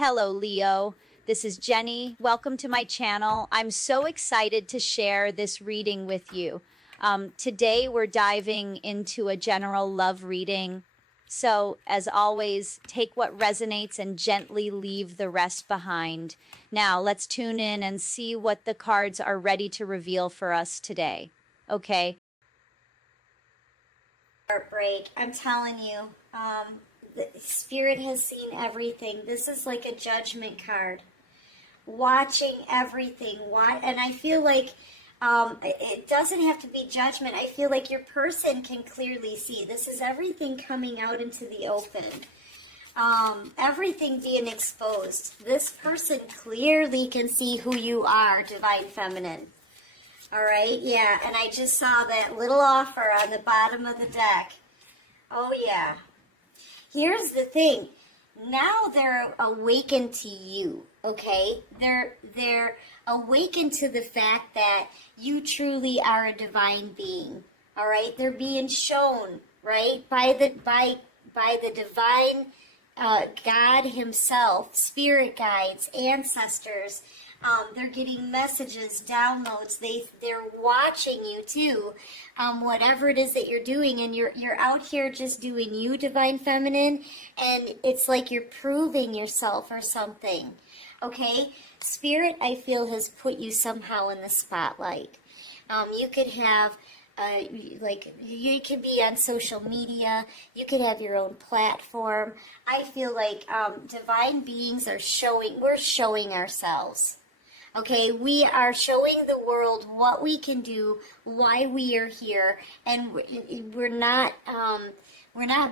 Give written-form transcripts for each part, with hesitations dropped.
Hello, Leo. This is Jenny. Welcome to my channel. I'm so excited to share this reading with you. Today, we're diving into a general love reading. So, as always, take what resonates and gently leave the rest behind. Now, let's tune in and see what the cards are ready to reveal for us today. Okay? Heartbreak. I'm telling you, the spirit has seen everything. This is like a judgment card, watching everything. And I feel like it doesn't have to be judgment. I feel like your person can clearly see. This is everything coming out into the open. Everything being exposed. This person clearly can see who you are, Divine Feminine. All right, yeah, and I just saw that little offer on the bottom of the deck. Oh, yeah. Here's the thing. Now they're awakened to you, okay? They're awakened to the fact that you truly are a divine being, all right? They're being shown, right, by the divine God himself, spirit guides, ancestors. They're getting messages, downloads. They're watching you too, whatever it is that you're doing, and you're out here just doing you, Divine Feminine, and it's like you're proving yourself or something. Okay, Spirit, I feel, has put you somehow in the spotlight. You could have. You could be on social media, you could have your own platform. I feel like divine beings are we're showing ourselves. Okay, we are showing the world what we can do, why we are here, and we're not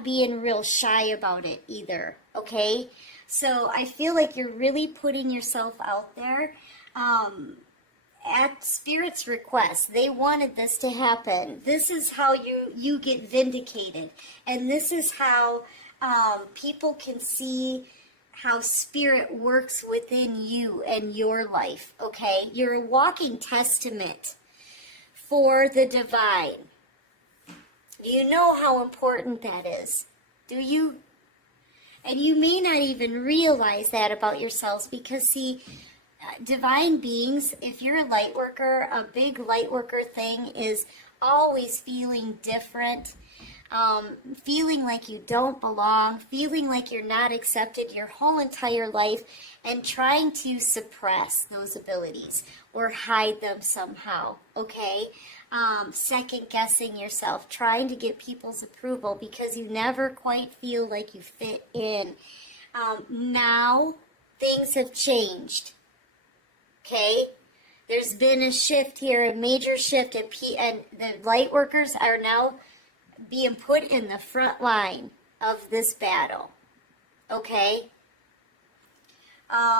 being real shy about it either. Okay, so I feel like you're really putting yourself out there. At Spirit's request, they wanted this to happen. This is how you get vindicated, and this is how people can see how Spirit works within you and your life, okay? You're a walking testament for the divine. Do you know how important that is? Do you? And you may not even realize that about yourselves because, see, divine beings, if you're a light worker, a big light worker thing is always feeling different, feeling like you don't belong, feeling like you're not accepted your whole entire life, and trying to suppress those abilities or hide them somehow, okay? Second guessing yourself, trying to get people's approval because you never quite feel like you fit in. Now things have changed. Okay, there's been a shift here, a major shift, and the light workers are now being put in the front line of this battle. Okay,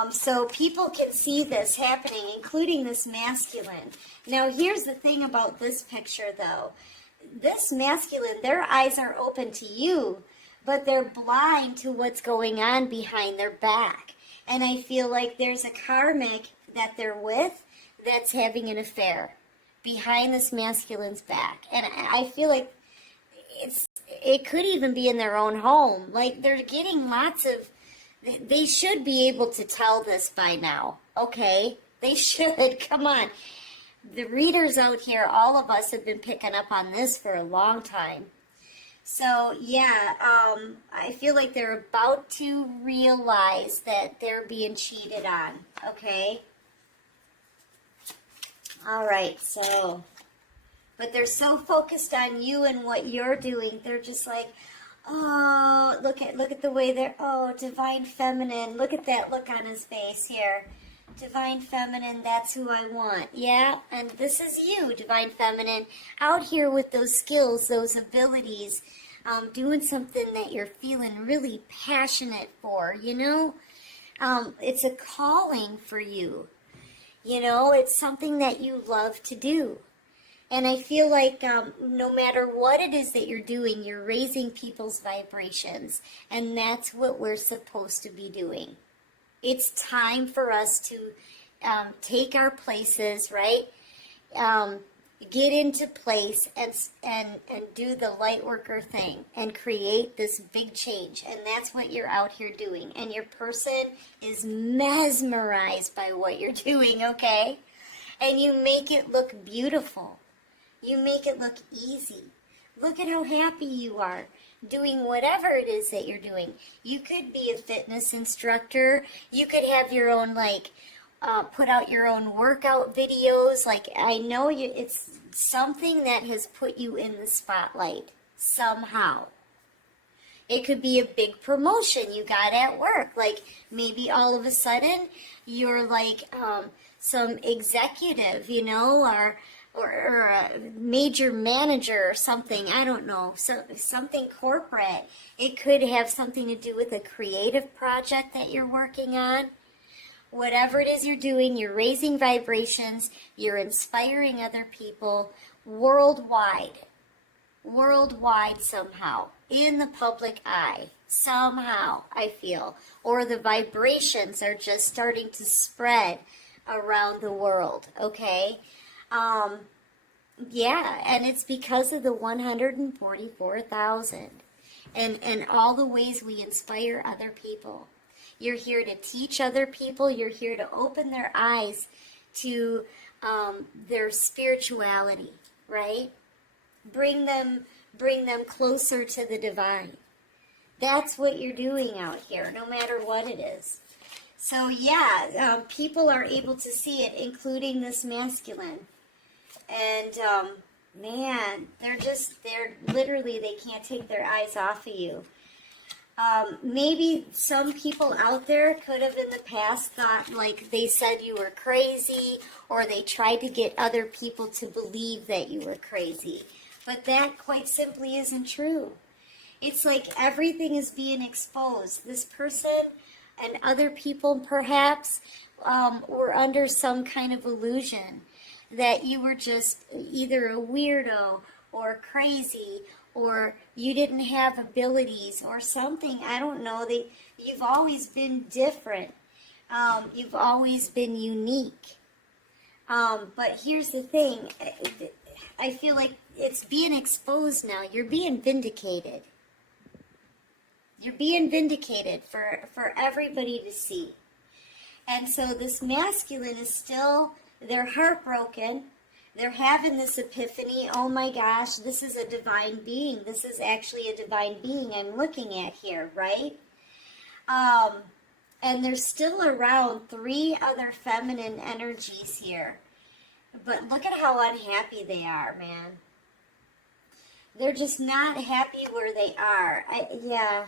so people can see this happening, including this masculine. Now, here's the thing about this picture, though. This masculine, their eyes are open to you, but they're blind to what's going on behind their back. And I feel like there's a karmic that they're with that's having an affair behind this masculine's back. And I feel like it could even be in their own home. Like, they're getting they should be able to tell this by now, okay? They should. Come on. The readers out here, all of us have been picking up on this for a long time. So, yeah, I feel like they're about to realize that they're being cheated on, okay? All right, so, but they're so focused on you and what you're doing. They're just like, oh, look at the way they're, oh, Divine Feminine. Look at that look on his face here. Divine Feminine, that's who I want. Yeah, and this is you, Divine Feminine, out here with those skills, those abilities, doing something that you're feeling really passionate for, you know? It's a calling for you. You know, it's something that you love to do. And I feel like no matter what it is that you're doing, you're raising people's vibrations. And that's what we're supposed to be doing. It's time for us to take our places, right? get into place and do the light worker thing and create this big change. And that's what you're out here doing. And your person is mesmerized by what you're doing, okay? And you make it look beautiful. You make it look easy. Look at how happy you are doing whatever it is that you're doing. You could be a fitness instructor. You could have your own, like, put out your own workout videos. Like, I know it's something that has put you in the spotlight somehow. It could be a big promotion you got at work. Like, maybe all of a sudden you're like some executive, you know, or a major manager or something. I don't know. So something corporate. It could have something to do with a creative project that you're working on. Whatever it is you're doing, you're raising vibrations, you're inspiring other people worldwide somehow, in the public eye, somehow, I feel. Or the vibrations are just starting to spread around the world, okay? Yeah, and it's because of the 144,000 and all the ways we inspire other people. You're here to teach other people. You're here to open their eyes to their spirituality, right? Bring them closer to the divine. That's what you're doing out here, no matter what it is. So yeah, people are able to see it, including this masculine. And man, they're literally, they can't take their eyes off of you. Maybe some people out there could have in the past thought, like, they said you were crazy, or they tried to get other people to believe that you were crazy. But that quite simply isn't true. It's like everything is being exposed. This person and other people perhaps were under some kind of illusion that you were just either a weirdo or crazy, or you didn't have abilities or something. I don't know. You've always been different. You've always been unique. But here's the thing. I feel like it's being exposed now. You're being vindicated. You're being vindicated for everybody to see. And so this masculine is still, they're heartbroken. They're having this epiphany. Oh my gosh, this is a divine being. This is actually a divine being I'm looking at here, right? And there's still around 3 other feminine energies here. But look at how unhappy they are, man. They're just not happy where they are. Yeah.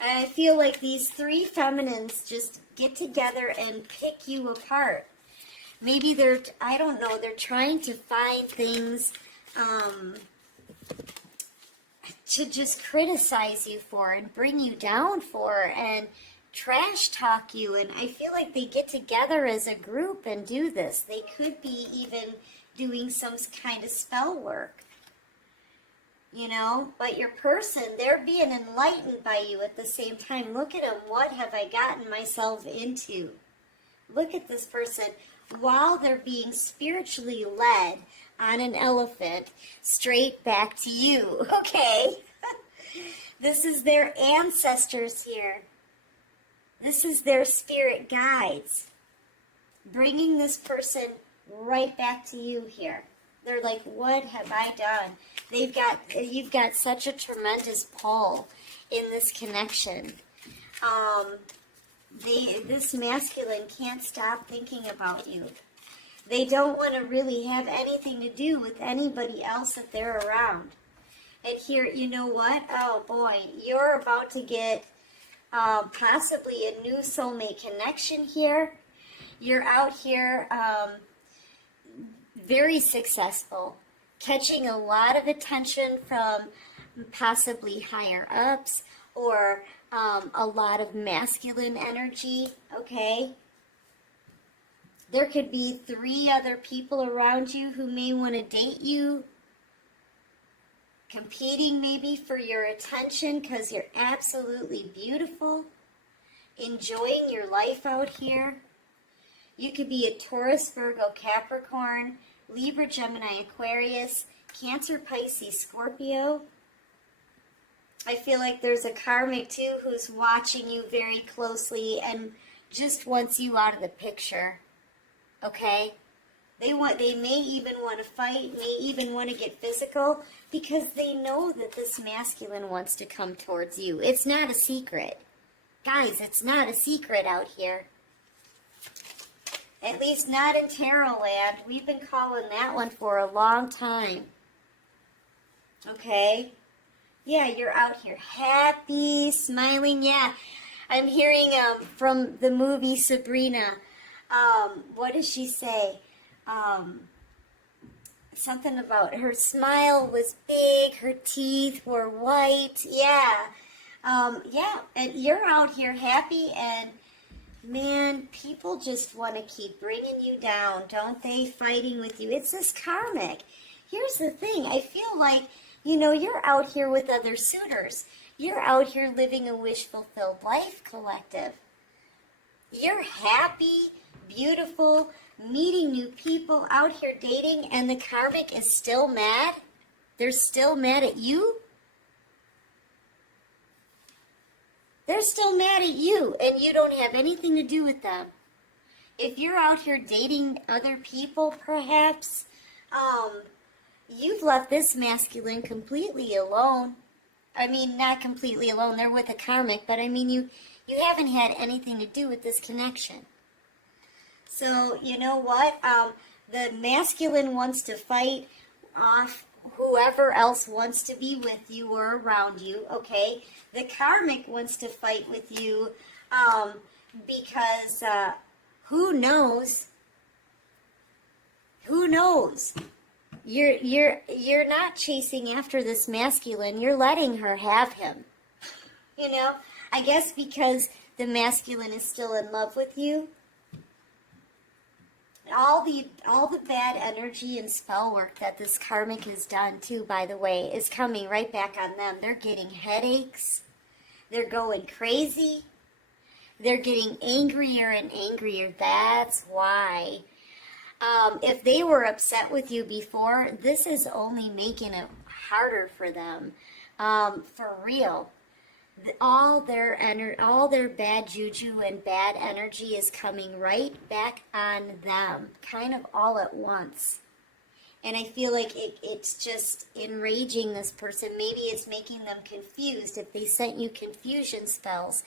I feel like these 3 feminines just get together and pick you apart. Maybe I don't know, they're trying to find things to just criticize you for and bring you down for and trash talk you. And I feel like they get together as a group and do this. They could be even doing some kind of spell work, you know. But your person, they're being enlightened by you at the same time. Look at them. What have I gotten myself into? Look at this person. While they're being spiritually led on an elephant straight back to you, okay? This is their ancestors here. This is their spirit guides bringing this person right back to you here. They're like, what have I done? You've got such a tremendous pull in this connection. This masculine can't stop thinking about you. They don't want to really have anything to do with anybody else that they're around. And here, you know what? Oh boy, you're about to get possibly a new soulmate connection here. You're out here very successful, catching a lot of attention from possibly higher ups or a lot of masculine energy, okay? There could be 3 other people around you who may want to date you, competing maybe for your attention because you're absolutely beautiful, enjoying your life out here. You could be a Taurus, Virgo, Capricorn, Libra, Gemini, Aquarius, Cancer, Pisces, Scorpio. I feel like there's a karmic too who's watching you very closely and just wants you out of the picture. Okay? They may even want to fight, may even want to get physical because they know that this masculine wants to come towards you. It's not a secret. Guys, it's not a secret out here. At least not in Tarot land. We've been calling that one for a long time. Okay? Yeah, you're out here happy, smiling. Yeah, I'm hearing from the movie Sabrina. What does she say? Something about her smile was big, her teeth were white. Yeah. Yeah, and you're out here happy, and man, people just want to keep bringing you down, don't they? Fighting with you. It's this karmic. Here's the thing. I feel like, you're out here with other suitors. You're out here living a wish-fulfilled life, collective. You're happy, beautiful, meeting new people, out here dating, and the karmic is still mad? They're still mad at you? They're still mad at you, and you don't have anything to do with them. If you're out here dating other people, perhaps, you've left this masculine completely alone. I mean, not completely alone. They're with a karmic, but I mean, you haven't had anything to do with this connection. So, you know what? The masculine wants to fight off whoever else wants to be with you or around you, okay? The karmic wants to fight with you because who knows? Who knows? You're not chasing after this masculine. You're letting her have him. I guess because the masculine is still in love with you. All the bad energy and spell work that this karmic has done too, by the way, is coming right back on them. They're getting headaches. They're going crazy. They're getting angrier and angrier. That's why. If they were upset with you before, this is only making it harder for them. For real. All their bad juju and bad energy is coming right back on them, kind of all at once. And I feel like it's just enraging this person. Maybe it's making them confused. If they sent you confusion spells,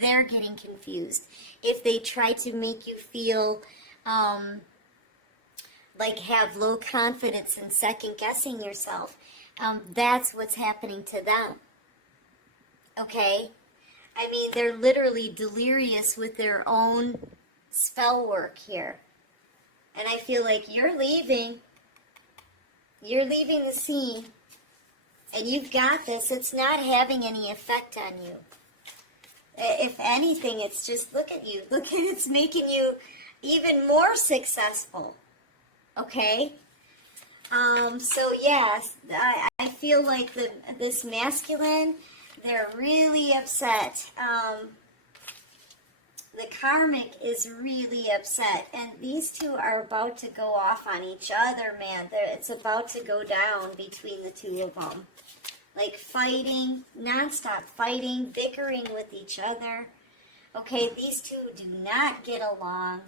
they're getting confused. If they try to make you feel like have low confidence and second guessing yourself, that's what's happening to them. Okay? I mean, they're literally delirious with their own spell work here. And I feel like you're leaving. You're leaving the scene. And you've got this. It's not having any effect on you. If anything, it's just, look at you. Look at it's making you even more successful. Okay? So, yes, I feel like this masculine, they're really upset. The karmic is really upset. And these two are about to go off on each other, man. It's about to go down between the two of them. Like fighting, nonstop fighting, bickering with each other. Okay, these two do not get along.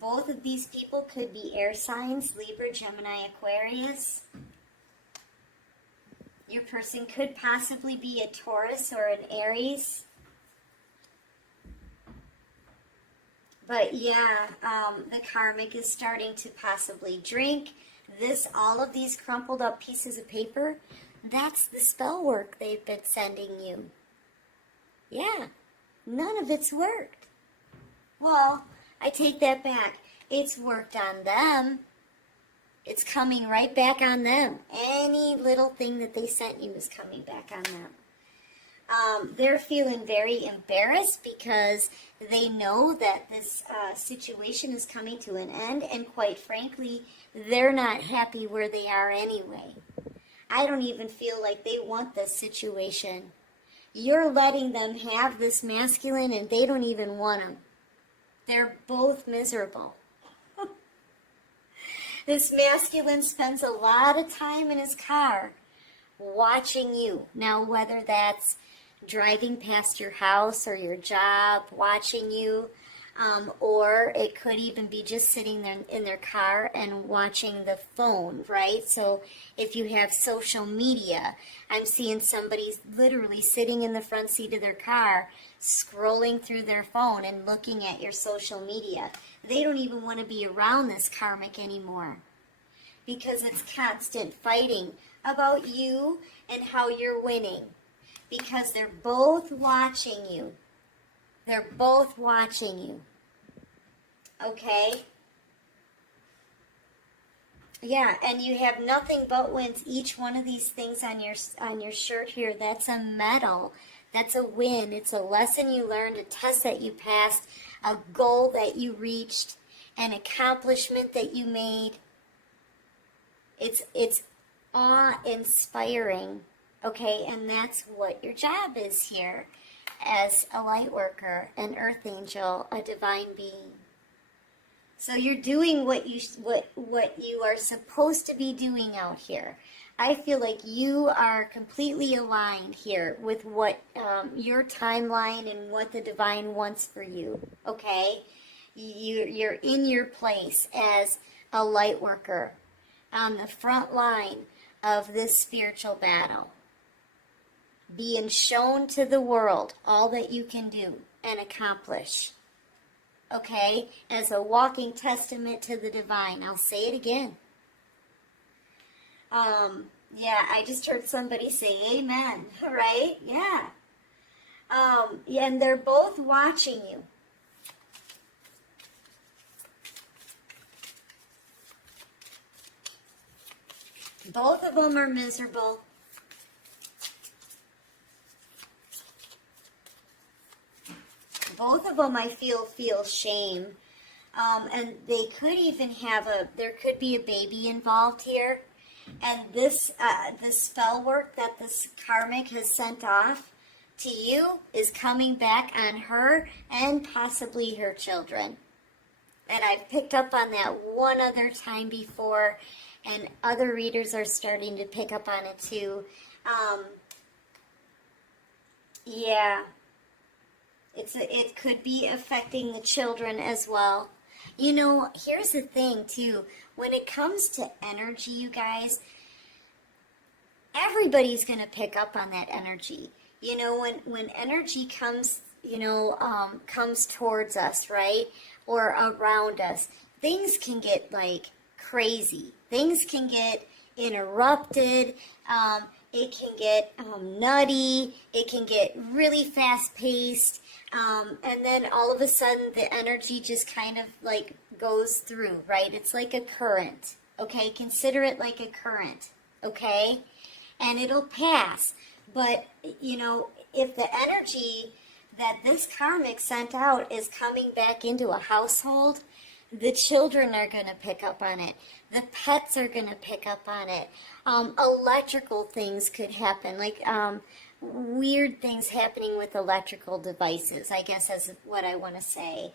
Both of these people could be air signs, Libra, Gemini, Aquarius. Your person could possibly be a Taurus or an Aries. But yeah, the karmic is starting to possibly drink. All of these crumpled up pieces of paper, that's the spell work they've been sending you. Yeah, none of it's worked. Well, I take that back. It's worked on them. It's coming right back on them. Any little thing that they sent you is coming back on them. They're feeling very embarrassed because they know that this situation is coming to an end, and quite frankly, they're not happy where they are anyway. I don't even feel like they want this situation. You're letting them have this masculine, and they don't even want him. They're both miserable. This masculine spends a lot of time in his car watching you. Now, whether that's driving past your house or your job, watching you, or it could even be just sitting there in their car and watching the phone, right? So if you have social media, I'm seeing somebody literally sitting in the front seat of their car, scrolling through their phone and looking at your social media. They don't even want to be around this karmic anymore because it's constant fighting about you and how you're winning, because they're both watching you. They're both watching you. Okay? Yeah, and you have nothing but wins. Each one of these things on your shirt here, that's a medal. That's a win. It's a lesson you learned, a test that you passed, a goal that you reached, an accomplishment that you made. It's awe-inspiring. Okay, and that's what your job is here as a light worker, an earth angel, a divine being. So you're doing what you are supposed to be doing out here. I feel like you are completely aligned here with what your timeline and what the divine wants for you. Okay, you're in your place as a light worker on the front line of this spiritual battle, being shown to the world all that you can do and accomplish. Okay, as a walking testament to the divine. I'll say it again. Yeah, I just heard somebody say amen, right? Yeah. Yeah, and they're both watching you. Both of them are miserable. Both of them, I feel shame. And they could even have there could be a baby involved here. And this spell work that this karmic has sent off to you is coming back on her and possibly her children. And I've picked up on that one other time before, and other readers are starting to pick up on it too. Yeah. It could be affecting the children as well. You know, here's the thing too. When it comes to energy, you guys, everybody's going to pick up on that energy. You know, when energy comes, comes towards us, right? Or around us, things can get like crazy. Things can get interrupted. It can get nutty. It can get really fast paced. And then all of a sudden the energy just kind of like goes through, right? It's like a current, okay? Consider it like a current, okay? And it'll pass. But, you know, if the energy that this karmic sent out is coming back into a household, the children are going to pick up on it. The pets are going to pick up on it. Electrical things could happen, like weird things happening with electrical devices, I guess is what I want to say.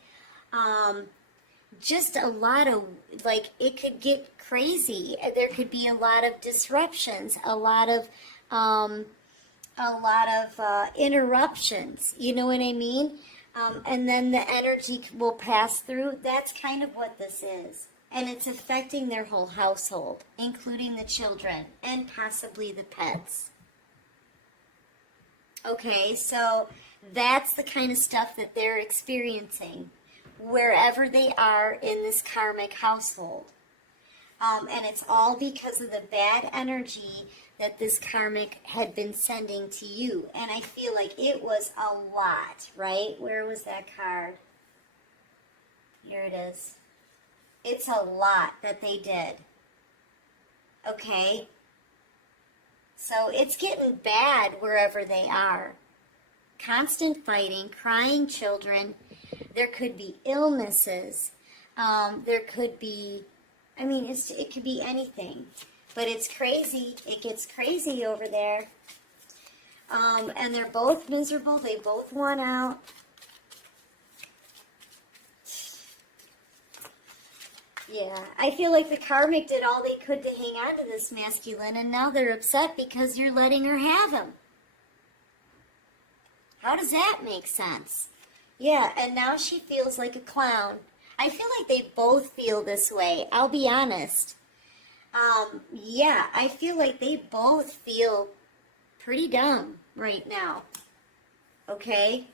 Just a lot of, like, it could get crazy. There could be a lot of disruptions, a lot of interruptions. You know what I mean? And then the energy will pass through. That's kind of what this is. And it's affecting their whole household, including the children and possibly the pets. Okay, so that's the kind of stuff that they're experiencing wherever they are in this karmic household. And it's all because of the bad energy that this karmic had been sending to you. And I feel like it was a lot, right? Where was that card? Here it is. It's a lot that they did. Okay? So it's getting bad wherever they are. Constant fighting, crying children. There could be illnesses. There could be, it could be anything. But it's crazy. It gets crazy over there. And they're both miserable. They both want out. Yeah, I feel like the karmic did all they could to hang on to this masculine, and now they're upset because you're letting her have him. How does that make sense? Yeah, and now she feels like a clown. I feel like they both feel this way, I'll be honest. Yeah, I feel like they both feel pretty dumb right now. Okay?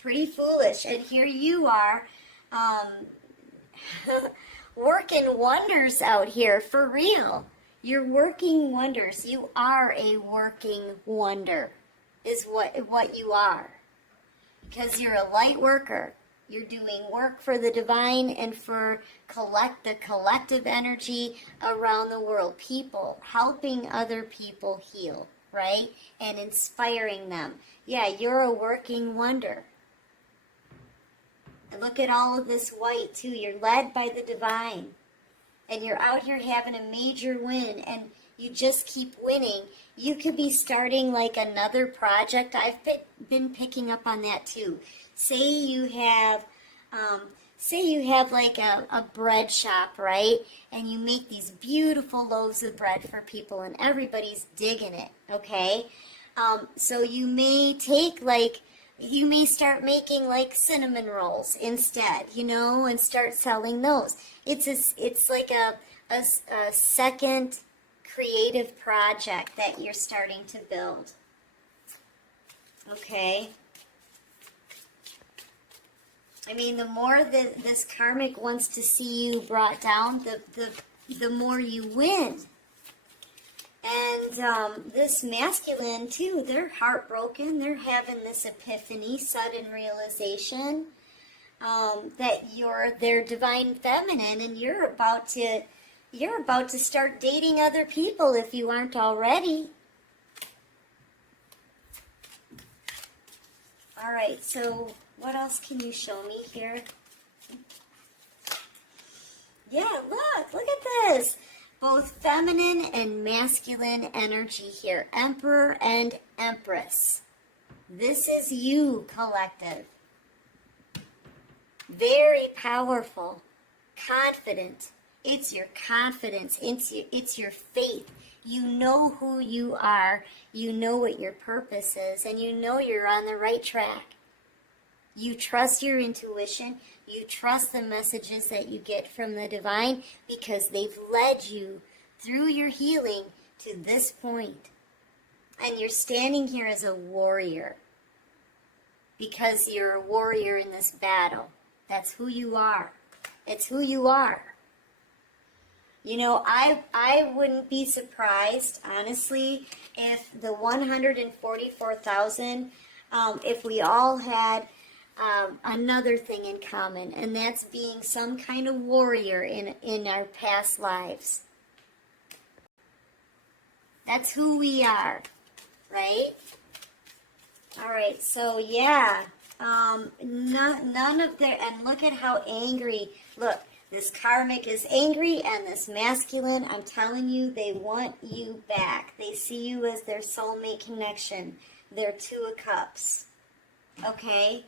Pretty foolish. And here you are, working wonders out here, for real. You're working wonders. You are a working wonder, is what you are. Because you're a light worker. You're doing work for the divine and for the collective energy around the world. People, helping other people heal, right? And inspiring them. Yeah, you're a working wonder. And look at all of this white, too. You're led by the divine. And you're out here having a major win, and you just keep winning. You could be starting like another project. I've been picking up on that, too. Say you have like a bread shop, right? And you make these beautiful loaves of bread for people, and everybody's digging it, okay? So you may start making like cinnamon rolls instead, and start selling those. It's like a second creative project that you're starting to build. Okay? I mean, the more that this karmic wants to see you brought down, the more you win. And this masculine, too, they're heartbroken. They're having this epiphany, sudden realization that you're their divine feminine, and you're about to start dating other people if you aren't already. All right, so what else can you show me here? Yeah, look at this. Both feminine and masculine energy here. Emperor and Empress. This is you, collective. Very powerful. Confident. It's your confidence. It's your faith. You know who you are. You know what your purpose is. And you know you're on the right track. You trust your intuition. You trust the messages that you get from the divine because they've led you through your healing to this point. And you're standing here as a warrior because you're a warrior in this battle. That's who you are. It's who you are. I wouldn't be surprised, honestly, if the 144,000, if we all had another thing in common, and that's being some kind of warrior in our past lives. That's who we are, right? All right, so yeah, none of their, and look at how angry, look, this karmic is angry, and this masculine, I'm telling you, they want you back. They see you as their soulmate connection. They're Two of Cups, okay?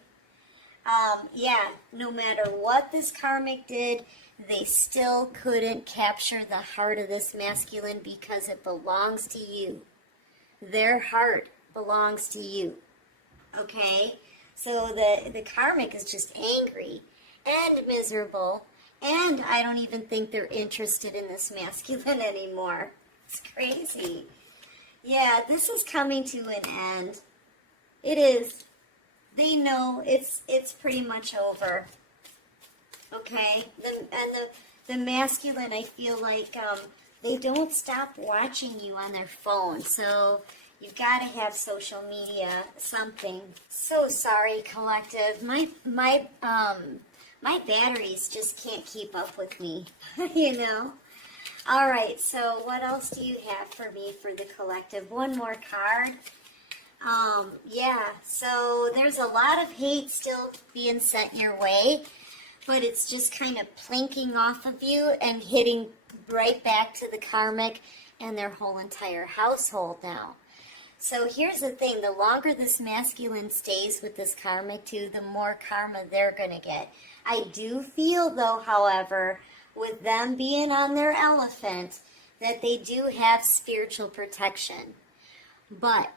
Yeah, no matter what this karmic did, they still couldn't capture the heart of this masculine because it belongs to you. Their heart belongs to you. Okay? So the karmic is just angry and miserable, and I don't even think they're interested in this masculine anymore. It's crazy. Yeah, this is coming to an end. It is. They know it's pretty much over. Okay? The masculine, I feel like they don't stop watching you on their phone. So you've got to have social media, something. So sorry, collective. My batteries just can't keep up with me. All right, so what else do you have for me for the collective? One more card. Yeah, so there's a lot of hate still being sent your way, but it's just kind of plinking off of you and hitting right back to the karmic and their whole entire household now. So here's the thing, the longer this masculine stays with this karmic too, the more karma they're going to get. I do feel though, however, with them being on their elephant, that they do have spiritual protection. But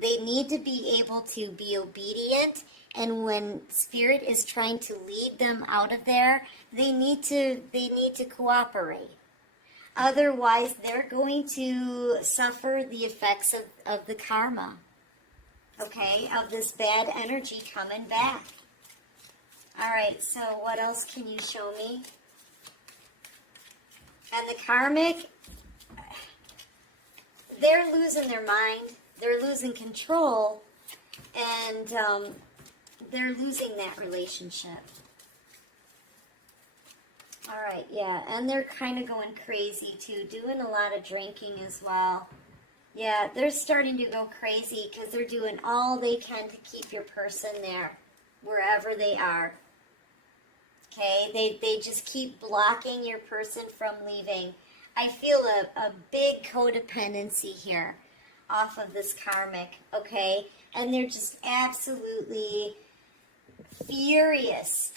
they need to be able to be obedient, and when spirit is trying to lead them out of there, they need to cooperate. Otherwise, they're going to suffer the effects of the karma, okay, of this bad energy coming back. All right, so what else can you show me? And the karmic, they're losing their mind, they're losing control, and they're losing that relationship. All right, yeah, and they're kind of going crazy too, doing a lot of drinking as well. Yeah, they're starting to go crazy because they're doing all they can to keep your person there, wherever they are. Okay, they just keep blocking your person from leaving. I feel a big codependency here off of this karmic, okay? And they're just absolutely furious,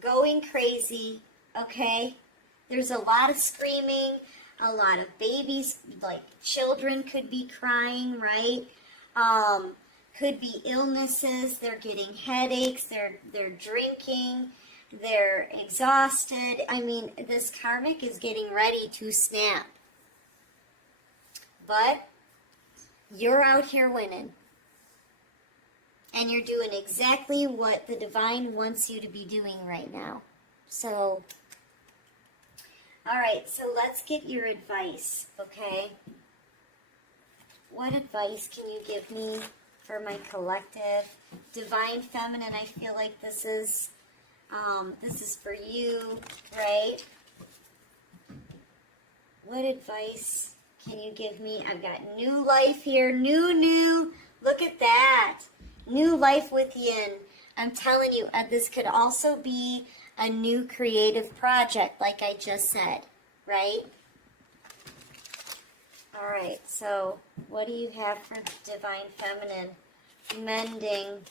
going crazy, okay? There's a lot of screaming, a lot of babies, like children could be crying, right? Could be illnesses, they're getting headaches, they're drinking, they're exhausted. I mean, this karmic is getting ready to snap. But you're out here winning. And you're doing exactly what the divine wants you to be doing right now. So, all right, so let's get your advice, okay? What advice can you give me for my collective? Divine Feminine, I feel like this is for you, right? What advice can you give me? I've got new life here, new, look at that. New life within. I'm telling you, this could also be a new creative project, like I just said, right? All right, so what do you have for Divine Feminine? Mending.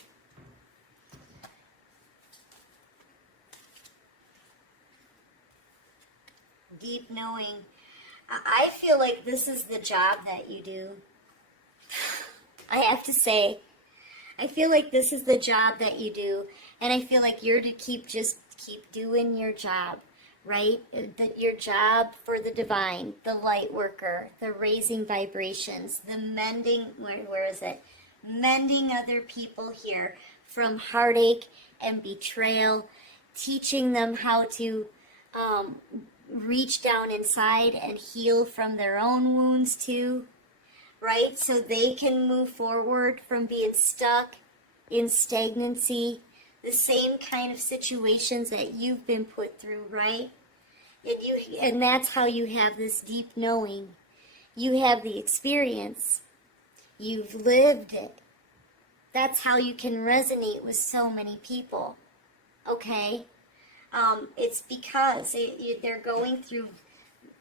Deep knowing. I feel like this is the job that you do. I have to say, I feel like this is the job that you do, and I feel like you're to keep doing your job, right? Your job for the divine, the light worker, the raising vibrations, the mending, where is it? Mending other people here from heartache and betrayal, teaching them how to reach down inside and heal from their own wounds too. Right? So they can move forward from being stuck in stagnancy, the same kind of situations that you've been put through, right? And that's how you have this deep knowing. You have the experience. You've lived it. That's how you can resonate with so many people, okay? It's because they're going through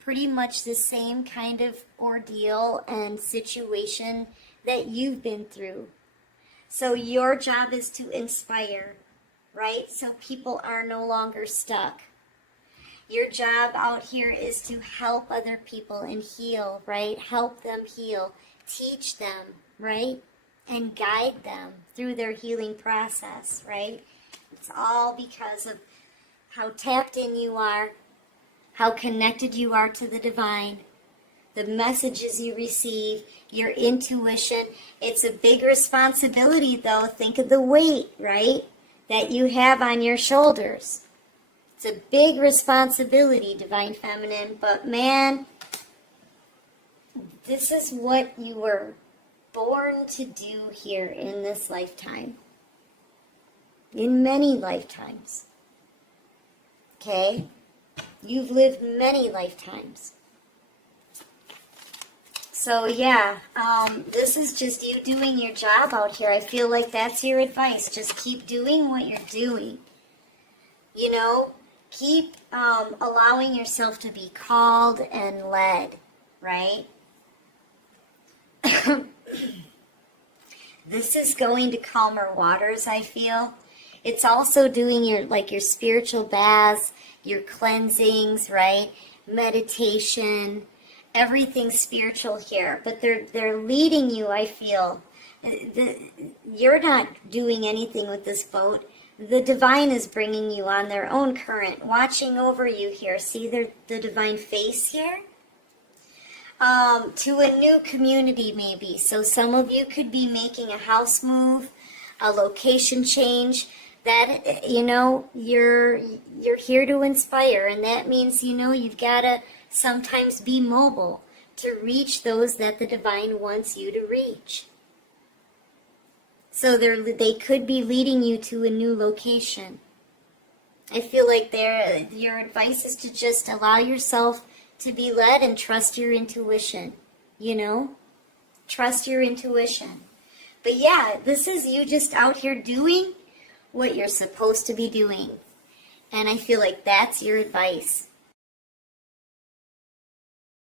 pretty much the same kind of ordeal and situation that you've been through. So your job is to inspire, right? So people are no longer stuck. Your job out here is to help other people and heal, right? Help them heal. Teach them, right? And guide them through their healing process, right? It's all because of how tapped in you are, how connected you are to the divine, the messages you receive, your intuition. It's a big responsibility, though. Think of the weight, right, that you have on your shoulders. It's a big responsibility, Divine Feminine, but man, this is what you were born to do here in this lifetime, in many lifetimes, okay? You've lived many lifetimes. So yeah, this is just you doing your job out here. I feel like that's your advice. Just keep doing what you're doing. You know, keep allowing yourself to be called and led, right? This is going to calmer waters, I feel. It's also doing your spiritual baths, your cleansings, right? Meditation, everything spiritual here. But they're leading you, I feel. You're not doing anything with this boat. The divine is bringing you on their own current, watching over you here. See the divine face here? To a new community maybe. So some of you could be making a house move, a location change. That, you're here to inspire, and that means, you've got to sometimes be mobile to reach those that the divine wants you to reach. So they could be leading you to a new location. I feel like your advice is to just allow yourself to be led and trust your intuition, Trust your intuition. But yeah, this is you just out here doing what you're supposed to be doing. And I feel like that's your advice.